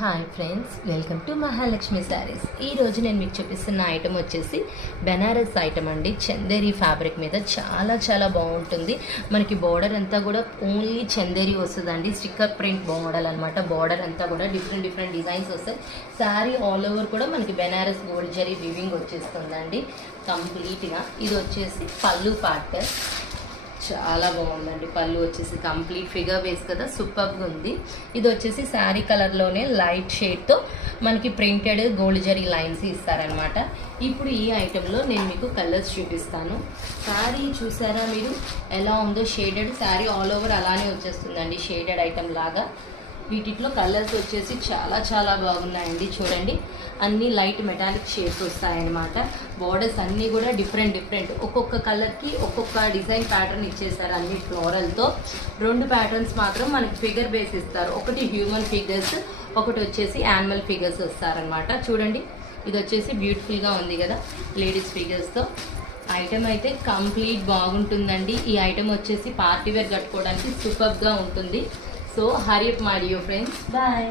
Hi friends, welcome to Mahalakshmi saris. ఈరోజు నేను మీకు చూపిస్తున్న ఐటమ్ వచ్చేసి బెనారస్ ఐటమ్ అండి. చందేరి ఫ్యాబ్రిక్ మీద చాలా చాలా బాగుంటుంది. మనకి బార్డర్ అంతా కూడా ఓన్లీ చందేరి వస్తుందండి. స్టిక్కర్ ప్రింట్ బార్డర్ అనమాట. బార్డర్ అంతా కూడా డిఫరెంట్ డిఫరెంట్ డిజైన్స్ వస్తాయి. శారీ ఆల్ ఓవర్ కూడా మనకి బెనారస్ గోల్డ్ జరీ వివింగ్ వచ్చేస్తుందండి కంప్లీట్గా. ఇది వచ్చేసి పళ్ళు పార్ట్, చాలా బాగుందండి. పళ్ళు వచ్చేసి కంప్లీట్ ఫిగర్ వేస్ కదా, సూపర్గా ఉంది. ఇది వచ్చేసి శారీ కలర్లోనే లైట్ షేడ్తో మనకి ప్రింటెడ్ గోల్డ్ జరీ లైన్స్ ఇస్తారనమాట. ఇప్పుడు ఈ ఐటెంలో నేను మీకు కలర్స్ చూపిస్తాను. శారీ చూసారా మీరు ఎలా ఉందో? షేడెడ్ శారీ ఆల్ ఓవర్ అలానే వచ్చేస్తుందండి, షేడెడ్ ఐటెం లాగా. వీటిలో కలర్స్ వచ్చేసి చాలా చాలా బాగున్నాయండి. చూడండి, అన్ని లైట్ మెటాలిక్ షేడ్స్ వస్తాయన్నమాట. బోర్డర్స్ అన్నీ కూడా డిఫరెంట్ డిఫరెంట్, ఒక్కొక్క కలర్కి ఒక్కొక్క డిజైన్ ప్యాటర్న్ ఇచ్చేసారు అన్ని ఫ్లోరల్తో. రెండు ప్యాటర్న్స్ మాత్రం మనకి ఫిగర్ బేస్ ఇస్తారు. ఒకటి హ్యూమన్ ఫిగర్స్, ఒకటి వచ్చేసి యానిమల్ ఫిగర్స్ వస్తారనమాట. చూడండి, ఇది వచ్చేసి బ్యూటిఫుల్గా ఉంది కదా లేడీస్ ఫిగర్స్తో. ఐటమ్ అయితే కంప్లీట్ బాగుంటుందండి. ఈ ఐటమ్ వచ్చేసి పార్టీ వేర్ కట్టుకోవడానికి సూపర్గా ఉంటుంది. So hurry up my dear friends. Bye.